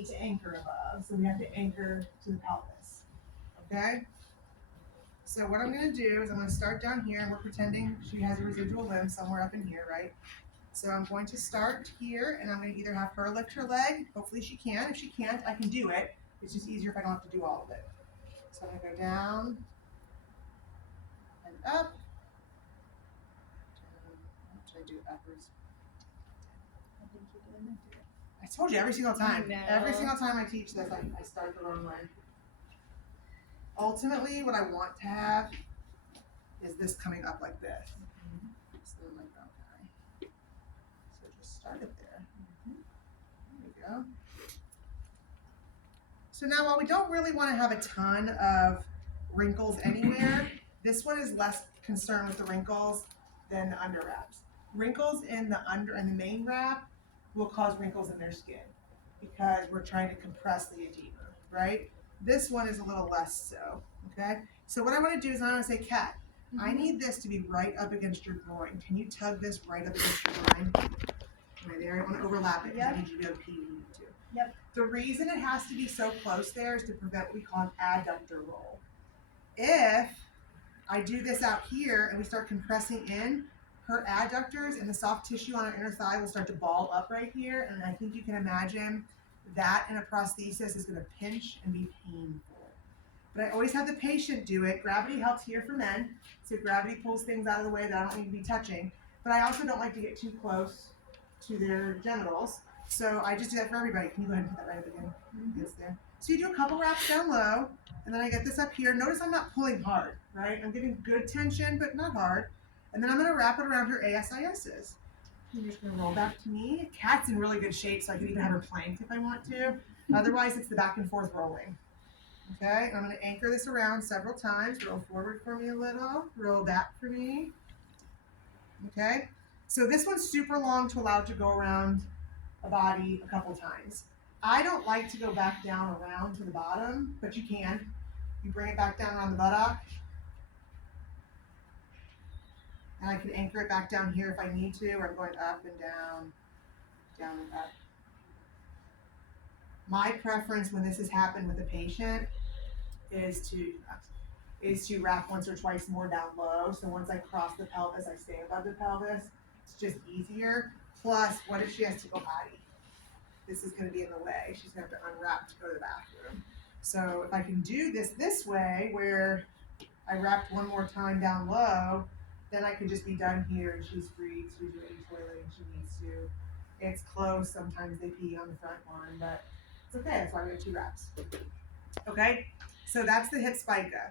knee to anchor above. So we have to anchor to the pelvis. Okay? So what I'm going to do is I'm going to start down here, and we're pretending she has a residual limb somewhere up in here, right? So I'm going to start here, and I'm going to either have her lift her leg. Hopefully she can. If she can't, I can do it. It's just easier if I don't have to do all of it. So I'm going to go down and up. Should I do uppers? I think you did. I told you every single time. No. Every single time I teach this, I start the wrong way. Ultimately, what I want to have is this coming up like this. So I'm like, okay. So just start it there. There we go. So now, while we don't really want to have a ton of wrinkles anywhere, this one is less concerned with the wrinkles than the under wraps. Wrinkles in the under and the main wrap will cause wrinkles in their skin because we're trying to compress the edema, right? This one is a little less so, okay? So what I want to do is I want to say, Kat, I need this to be right up against your groin. Can you tug this right up against your groin? Right there. I want to overlap it because I need you to be able to pee when you need to. Yep. The reason it has to be so close there is to prevent what we call an adductor roll. If I do this out here and we start compressing in, her adductors and the soft tissue on her inner thigh will start to ball up right here, and I think you can imagine that in a prosthesis is going to pinch and be painful. But I always have the patient do it. Gravity helps here for men, so gravity pulls things out of the way that I don't need to be touching. But I also don't like to get too close to their genitals, so I just do that for everybody. Can you go ahead and put that right up again? Yes, there. So you do a couple wraps down low, and then I get this up here. Notice I'm not pulling hard, right? I'm giving good tension, but not hard. And then I'm going to wrap it around her ASISs. You're just going to roll back to me. Kat's in really good shape, so I can even have her planked if I want to. Otherwise, it's the back and forth rolling. Okay, and I'm going to anchor this around several times. Roll forward for me a little. Roll back for me. Okay, so this one's super long to allow it to go around a body a couple times. I don't like to go back down around to the bottom, but you can. You bring it back down around the buttock. And I can anchor it back down here if I need to, or I'm going up and down, down and up. My preference when this has happened with a patient is to wrap once or twice more down low. So once I cross the pelvis, I stay above the pelvis. It's just easier. Plus, what if she has to go potty? This is going to be in the way. She's going to have to unwrap to go to the bathroom. So if I can do this way, where I wrapped one more time down low, then I can just be done here and she's free to do any toileting she needs to. It's close. Sometimes they pee on the front one, but it's okay. That's why we have 2 wraps. Okay, so that's the hip spica.